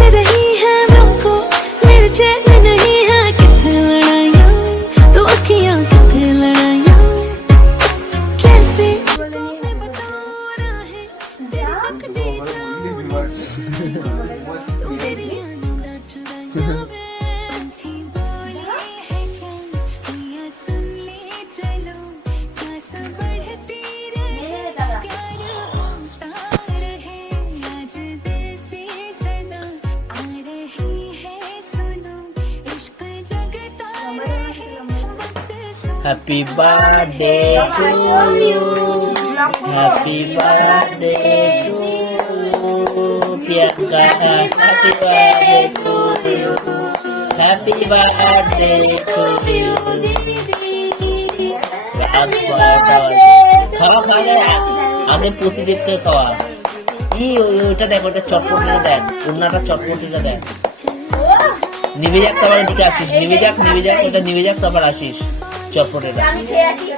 पूछ रही है हमको नहीं है कितने लड़ाइयाँ तो कितने लड़ाइयाँ। कैसे happy birthday to you happy birthday to Priyanka happy birthday to you happy birthday to you খাওয়া খাওয়া যায় আগে প্রতিদিনকে খাওয়া। ই ওইটা দেখ ওটা চটপটিটা দেখ। উন্নাটা চটপটিটা দেখ। নিভে যাক তারপর এদিকে আসিস নিভে যাক নিভে যাক এটা নিভে যাক তারপর আসিস। আসি।